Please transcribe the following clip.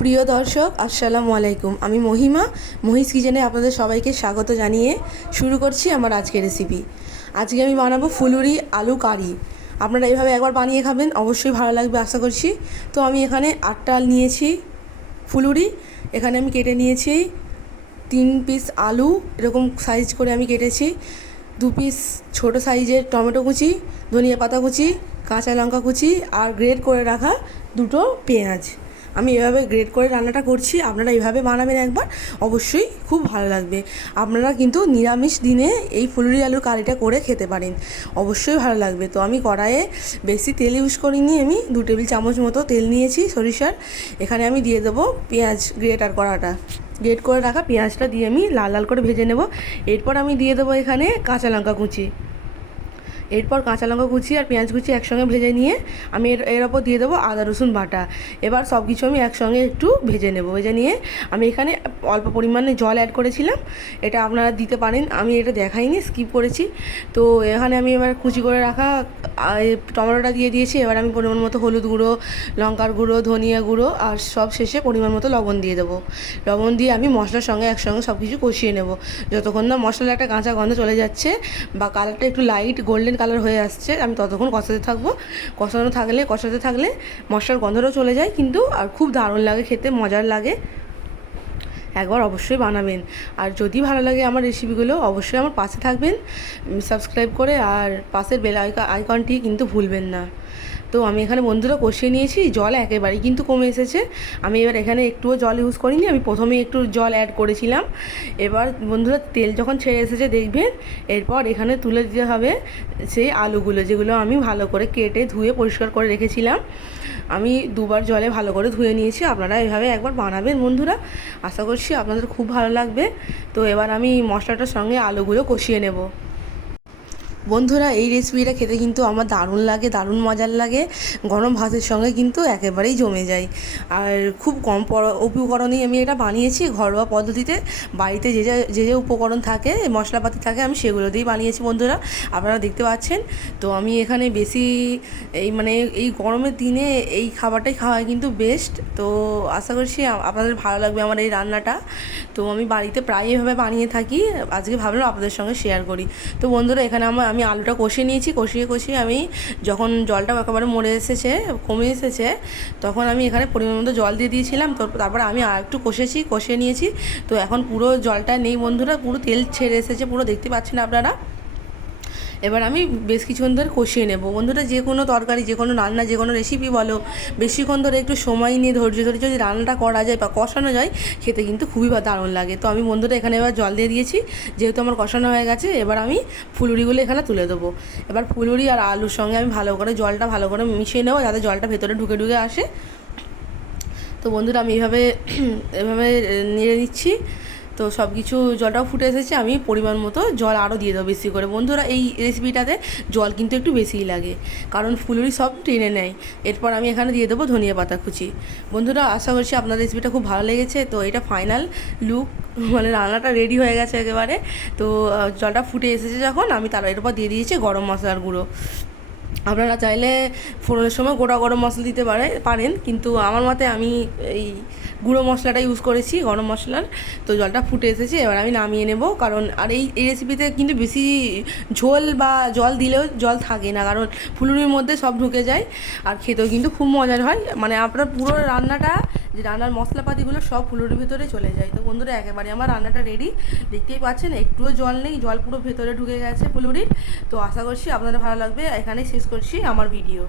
প্রিয় দর্শক, আসসালামু আলাইকুম। আমি মহিমা। মহিষ কিচেনে আপনাদের সবাইকে স্বাগত জানিয়ে শুরু করছি আমার আজকের রেসিপি আজকে আমি বানাবো ফুলুরি আলু কারি। আপনারা এইভাবে একবার বানিয়ে খাবেন, অবশ্যই ভালো লাগবে আশা করছি। তো আমি এখানে আটটা আল নিয়েছি ফুলুরি। এখানে আমি কেটে নিয়েছি তিন পিস আলু, এরকম সাইজ করে আমি কেটেছি। দু পিস ছোটো সাইজের টমেটো কুচি, ধনিয়া পাতা কুচি, কাঁচা লঙ্কা কুচি আর গ্রেট করে রাখা দুটো পেঁয়াজ। আমি এভাবে গ্রেট করে রান্নাটা করছি, আপনারা এইভাবে বানাবেন একবার, অবশ্যই খুব ভালো লাগবে। আপনারা কিন্তু নিরামিষ দিনে এই ফুলুরি আলুর কারিটা করে খেতে পারেন, অবশ্যই ভালো লাগবে। তো আমি কড়াইয়ে বেশি তেল ইউজ করিনি আমি, দু টেবিল চামচ মতো তেল নিয়েছি সরিষার, এখানে আমি দিয়ে দেবো পেঁয়াজ গ্রেটার করাটা। গ্রেট করে রাখা পেঁয়াজটা দিয়ে আমি লাল লাল করে ভেজে নেব, এরপর আমি দিয়ে দেবো এখানে কাঁচা লঙ্কা কুচি। এরপর কাঁচা লঙ্কা কুচি আর পেঁয়াজ কুচি একসঙ্গে ভেজে নিয়ে আমি এর এর ওপর দিয়ে দেবো আদা, রসুন, বাটা। এবার সব কিছু আমি একসঙ্গে একটু ভেজে নেব। ভেজে নিয়ে আমি এখানে অল্প পরিমাণে জল অ্যাড করেছিলাম। এটা আপনারা দিতে পারেন। আমি এটা দেখাইনি স্কিপ করেছি। তো এখানে আমি এবার কুচি করে রাখা টমেটোটা দিয়ে দিয়েছি। এবার আমি পরিমাণ মতো হলুদ গুঁড়ো, লঙ্কার গুঁড়ো, ধনিয়া গুঁড়ো আর সব শেষে পরিমাণ মতো লবণ দিয়ে দেবো। লবণ দিয়ে আমি মশলার সঙ্গে একসঙ্গে সব কিছু কষিয়ে নেব। যতক্ষণ না মশলার একটা কাঁচা গন্ধ চলে যাচ্ছে বা কালারটা একটু লাইট গোল্ডেন কালার হয়ে আসছে, আমি ততক্ষণ কষাতে থাকব। কষানো থাকলে, কষাতে থাকলে মশলার গন্ধটাও চলে যায়, কিন্তু আর খুব দারুণ লাগে খেতে, মজার লাগে। একবার অবশ্যই বানাবেন। আর যদি ভালো লাগে আমার রেসিপিগুলো অবশ্যই আমার পাশে থাকবেন সাবস্ক্রাইব করে আর পাশের বেল আইকনটি কিন্তু ভুলবেন না। তো আমি এখানে বন্ধুরা কষিয়ে নিয়েছি, জল একেবারেই কিন্তু কমে এসেছে। আমি এবার এখানে একটুও জল ইউজ করিনি, আমি প্রথমেই একটু জল অ্যাড করেছিলাম। এবার বন্ধুরা তেল যখন ছেড়ে এসেছে দেখবেন, এরপর এখানে তুলে দিতে হবে সেই আলুগুলো, যেগুলো আমি ভালো করে কেটে ধুয়ে পরিষ্কার করে রেখেছিলাম। আমি দুবার জলে ভালো করে ধুয়ে নিয়েছি, আপনারা এভাবে একবার বানাবেন বন্ধুরা। আশা করছি আপনাদের খুব ভালো লাগবে। তো এবার আমি মশলাটার সঙ্গে আলুগুলো কষিয়ে নেব। বন্ধুরা, এই রেসিপিটা খেতে কিন্তু আমার দারুণ লাগে, দারুণ মজার লাগে। গরম ভাতের সঙ্গে কিন্তু একেবারেই জমে যায়। আর খুব কম উপকরণেই আমি এটা বানিয়েছি ঘরোয়া পদ্ধতিতে। বাড়িতে যে যে যে যে উপকরণ থাকে, মশলাপাতি থাকে, আমি সেগুলো দিয়েই বানিয়েছি বন্ধুরা। আপনারা দেখতে পাচ্ছেন। তো আমি এখানে বেশি এই মানে এই গরমের দিনে এই খাবারটাই খাওয়া কিন্তু বেস্ট তো আশা করছি আপনাদের ভালো লাগবে আমার এই রান্নাটা। তো আমি বাড়িতে প্রায় এভাবে বানিয়ে থাকি। আজকে ভাবলাম আপনাদের সঙ্গে শেয়ার করি। তো বন্ধুরা, এখানে আমার আমি আলুটা কষিয়ে নিয়েছি, কষিয়ে কষিয়ে আমি যখন জলটা একেবারে মরে এসেছে, কমে এসেছে, তখন আমি এখানে পরিমাণ মতো জল দিয়ে দিয়েছিলাম। তারপরে আমি আর একটু কষেছি, কষিয়ে নিয়েছি। তো এখন পুরো জলটা নেই বন্ধুরা, পুরো তেল ছেড়ে এসেছে, পুরো দেখতে পাচ্ছেন আপনারা। এবার আমি বেশ কিছুক্ষণ ধরে কষিয়ে নেব। বন্ধুরা, যে কোনো তরকারি, যে কোনো রান্না, যে কোনো রেসিপি বলো বেশিক্ষণ ধরে একটু সময় নিয়ে ধৈর্য ধরে যদি রান্নাটা করা যায় বা কষানো যায়, খেতে কিন্তু খুবই দারুণ লাগে। তো আমি বন্ধুরা, এখানে এবার জল দিয়ে দিয়েছি। যেহেতু আমার কষানো হয়ে গেছে, এবার আমি ফুলুরিগুলো এখানে তুলে দেবো। এবার ফুলুরি আর আলুর সঙ্গে আমি ভালো করে জলটা ভালো করে মিশিয়ে নেব, যাতে জলটা ভেতরে ঢুকে ঢুকে আসে। তো বন্ধুরা, আমি এভাবে এভাবে নেড়ে নিচ্ছি। তো সব কিছু জলটাও ফুটে এসেছে, আমি পরিমাণ মতো জল আরও দিয়ে দেবো বেশি করে। বন্ধুরা, এই রেসিপিটাতে জল কিন্তু একটু বেশিই লাগে, কারণ ফুলুরি সব টেনে নেয়। এরপর আমি এখানে দিয়ে দেবো ধনিয়া পাতা কুচি। বন্ধুরা, আশা করছি আপনার রেসিপিটা খুব ভালো লেগেছে। তো এটা ফাইনাল লুক মানে রান্নাটা রেডি হয়ে গেছে একেবারে। তো জলটা ফুটে এসেছে যখন, আমি তার এরপর দিয়ে দিয়েছি গরম মশলার গুঁড়ো। আপনারা চাইলে ফোড়নের সময় গোটা গরম মশলা দিতে পারে, পারেন। কিন্তু আমার মতে আমি এই গুঁড়ো মশলাটা ইউজ করেছি, গরম মশলার। তো জলটা ফুটে এসেছে, এবার আমি নামিয়ে নেব। কারণ আর এই এই রেসিপিতে কিন্তু বেশি ঝোল বা জল দিলেও জল থাকে না, কারণ ফুলুরির মধ্যে সব ঢুকে যায়। আর খেতেও কিন্তু খুব মজার হয়। মানে আপনার পুরো রান্নাটা, যে রান্নার মশলাপাতিগুলো সব ফুলুরির ভিতরে চলে যায়। তো বন্ধুরা, একেবারে আমার রান্নাটা রেডি দেখতেই পাচ্ছেন, একটুও জল নেই, জল পুরো ভেতরে ঢুকে গেছে ফুলুরির। তো আশা করছি আপনাদের ভালো লাগবে। এখানেই শেষ করছি আমার ভিডিও